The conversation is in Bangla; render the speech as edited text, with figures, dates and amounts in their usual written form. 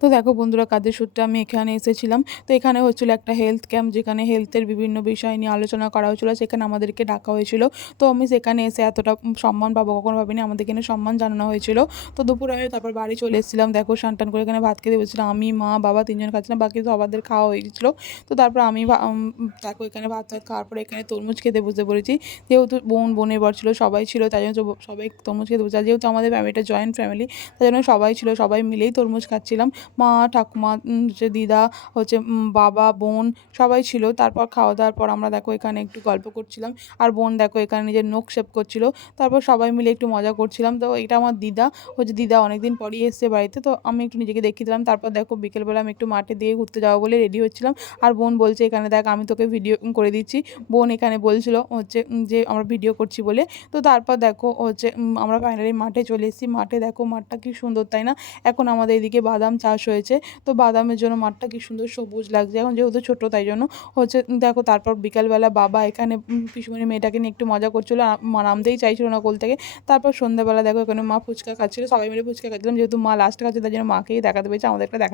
তো দেখো বন্ধুরা, কাজের সূত্রে আমি এখানে এসেছিলাম। তো এখানে হচ্ছিল একটা হেলথ ক্যাম্প, যেখানে হেলথের বিভিন্ন বিষয় নিয়ে আলোচনা করা হয়েছিল। সেখানে আমাদেরকে ডাকা হয়েছিল। তো আমি সেখানে এসে এতটা সম্মান পাবো কখনো ভাবিনি। আমাদের এখানে সম্মান জানানো হয়েছিল। তো দুপুরে আমি তারপর বাড়ি চলে এসেছিলাম। দেখো স্নান করে এখানে ভাত খেতে বসেছিলাম। আমি, মা, বাবা ৩ জন খাচ্ছিলাম। বাকি সবাদের খাওয়া হয়ে গেছিলো। তো তারপর আমি দেখো এখানে ভাত খাওয়ার পরে এখানে তরমুজ খেতে বসে পড়েছি। যেহেতু বোনের বর ছিল, সবাই ছিল, তাই জন্য সবাই তরমুজ খেতে বসে। আর যেহেতু আমাদের ফ্যামিলিটা জয়েন্ট ফ্যামিলি, তাই জন্য সবাই ছিল, সবাই মিলেই তরমুজ খাচ্ছিলাম। মা, ঠাকুমা, হচ্ছে দিদা, হচ্ছে বাবা, বোন সবাই ছিল। তারপর খাওয়া দাওয়ার পর আমরা দেখো এখানে একটু গল্প করছিলাম। আর বোন দেখো এখানে নিজের নখ শেভ করছিল। তারপর সবাই মিলে একটু মজা করছিলাম। তো এটা আমার দিদা, হচ্ছে দিদা অনেকদিন পরই এসছে বাড়িতে। তো আমি একটু নিজেকে দেখিয়ে দিলাম। তারপর দেখো বিকেলবেলা আমি একটু মাঠে দিয়ে ঘুরতে যাবো বলে রেডি হচ্ছিলাম। আর বোন বলছে, এখানে দেখ আমি তোকে ভিডিও করে দিচ্ছি। বোন এখানে বলছিল হচ্ছে যে আমরা ভিডিও করছি বলে। তো তারপর দেখো হচ্ছে আমরা ফাইনালি মাঠে চলে এসেছি। মাঠে দেখো মাঠটা কি সুন্দর, তাই না? এখন আমাদের এদিকে বাদাম চাষ হয়েছে। তো বাদামের জন্য মাঠটা কি সুন্দর সবুজ লাগছে। এখন যেহেতু ছোটো, তাই জন্য হচ্ছে দেখো। তারপর বিকালবেলা বাবা এখানে পিসিমণির মেয়েটাকে নিয়ে একটু মজা করছিলো। মা নামতেই চাইছিল না কোল থেকে। তারপর সন্ধ্যাবেলা দেখো এখানে মা ফুচকা খাচ্ছিলো। সবাই মিলে ফুচকা খাচ্ছিলাম। যেহেতু মা লাস্টে খাচ্ছে, তাই জন্য মাকেই দেখাতে পেরেছে, আমাদেরকে দেখা